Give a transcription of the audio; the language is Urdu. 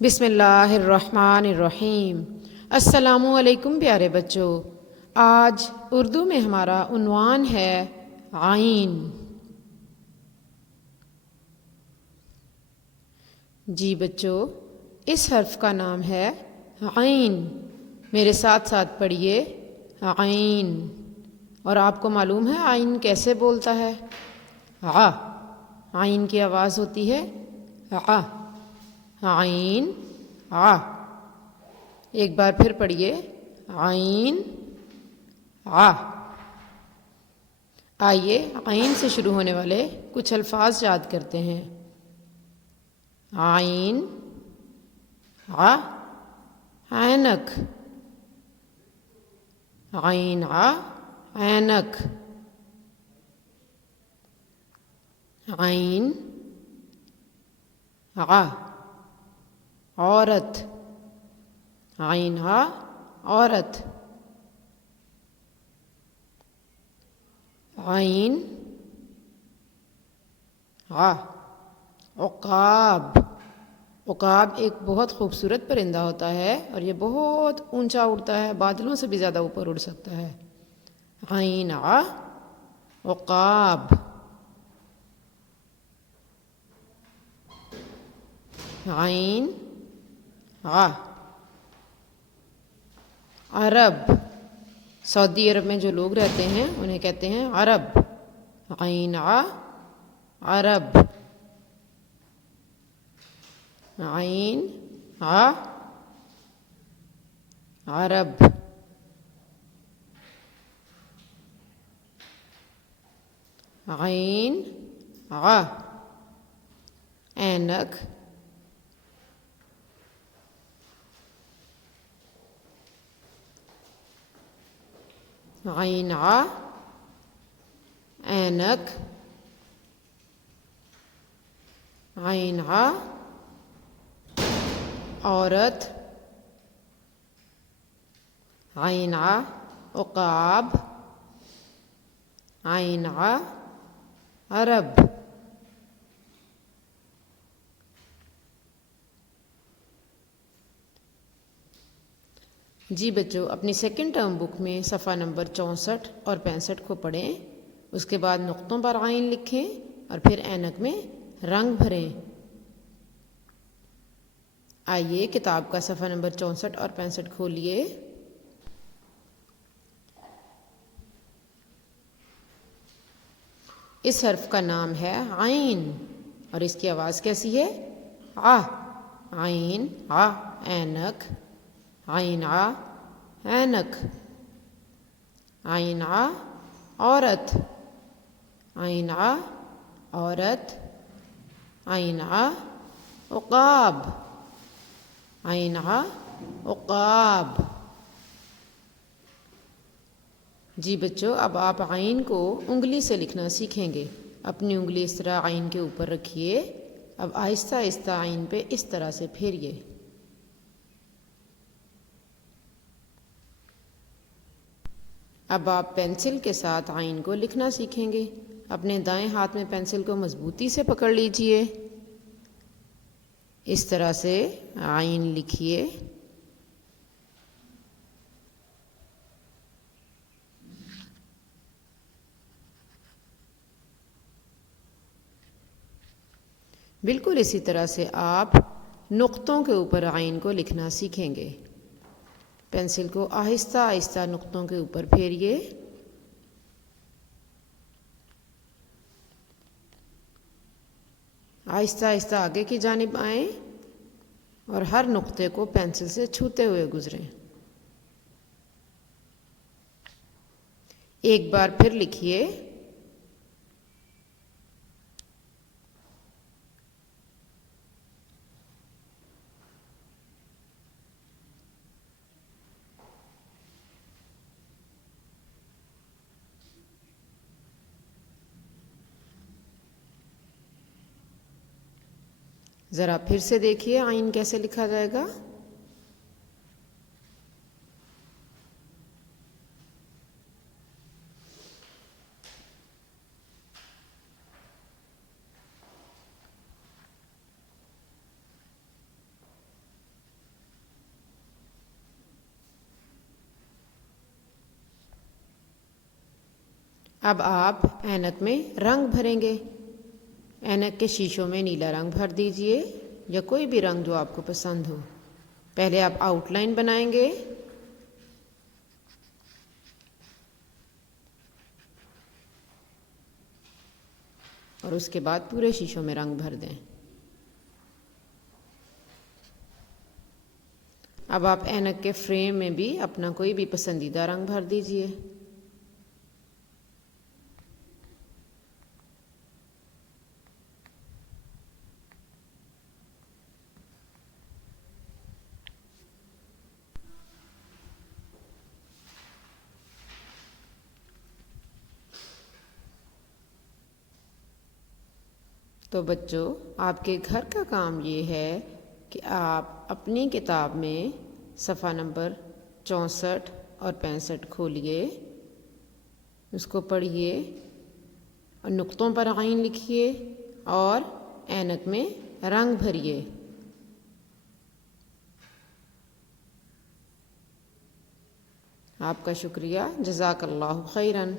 بسم اللہ الرحمن الرحیم۔ السلام علیکم پیارے بچوں، آج اردو میں ہمارا عنوان ہے عین۔ جی بچوں، اس حرف کا نام ہے عین۔ میرے ساتھ ساتھ پڑھیے عین۔ اور آپ کو معلوم ہے عین کیسے بولتا ہے؟ ع۔ عین کی آواز ہوتی ہے ع۔ عین ع۔ ایک بار پھر پڑھیے عین ع۔ آئیے عین سے شروع ہونے والے کچھ الفاظ یاد کرتے ہیں۔ عین ع، عینک۔ عین ع، عینک۔ عین ع، عورت۔ عین ع، عورت۔ عین ع، عقاب۔ عقاب ایک بہت خوبصورت پرندہ ہوتا ہے اور یہ بہت اونچا اڑتا ہے، بادلوں سے بھی زیادہ اوپر اڑ سکتا ہے۔ عین ع، عقاب۔ عین ع، عرب۔ سعودی عرب میں جو لوگ رہتے ہیں انہیں کہتے ہیں عرب۔ عین ع، عرب۔ عین ع، عرب۔ عین ع، عینک۔ عین ع، عینک۔ عین ع، عورت۔ عین ع، عقاب۔ عین ع، عرب۔ جی بچوں، اپنی سیکنڈ ٹرم بک میں صفحہ نمبر 64 اور 65 کو پڑھیں، اس کے بعد نقطوں پر عین لکھیں اور پھر عینک میں رنگ بھریں۔ آئیے کتاب کا صفحہ نمبر 64 اور 65 کھولیے۔ اس حرف کا نام ہے عین اور اس کی آواز کیسی ہے؟ ع۔ عین ع، عینک۔ عین ع، عینک۔ عین ع، عورت۔ عین ع، عورت۔ عین ع، عقاب۔ عین ع، عقاب۔ جی بچوں، اب آپ عین کو انگلی سے لکھنا سیکھیں گے۔ اپنی انگلی اس طرح عین کے اوپر رکھیے۔ اب آہستہ آہستہ عین پہ اس طرح سے پھیریے۔ اب آپ پینسل کے ساتھ عین کو لکھنا سیکھیں گے۔ اپنے دائیں ہاتھ میں پینسل کو مضبوطی سے پکڑ لیجئے۔ اس طرح سے عین لکھیے۔ بالکل اسی طرح سے آپ نقطوں کے اوپر عین کو لکھنا سیکھیں گے۔ پینسل کو آہستہ آہستہ نقطوں کے اوپر پھیریے۔ آہستہ آہستہ آگے کی جانب آئیں اور ہر نقطے کو پینسل سے چھوتے ہوئے گزریں۔ ایک بار پھر لکھیے۔ ذرا پھر سے دیکھیے عین کیسے لکھا جائے گا۔ اب آپ اینک میں رنگ بھریں گے۔ اینک کے شیشوں میں نیلا رنگ بھر دیجئے یا کوئی بھی رنگ جو آپ کو پسند ہو۔ پہلے آپ آؤٹ لائن بنائیں گے، اور اس کے بعد پورے شیشوں میں رنگ بھر دیں۔ اب آپ اینک کے فریم میں بھی اپنا کوئی بھی پسندیدہ رنگ بھر دیجئے۔ تو بچوں، آپ کے گھر کا کام یہ ہے کہ آپ اپنی کتاب میں صفحہ نمبر 64 اور 65 کھولیے، اس کو پڑھیے اور نقطوں پر عین لکھیے اور اینک میں رنگ بھریے۔ آپ کا شکریہ، جزاک اللہ خیراً۔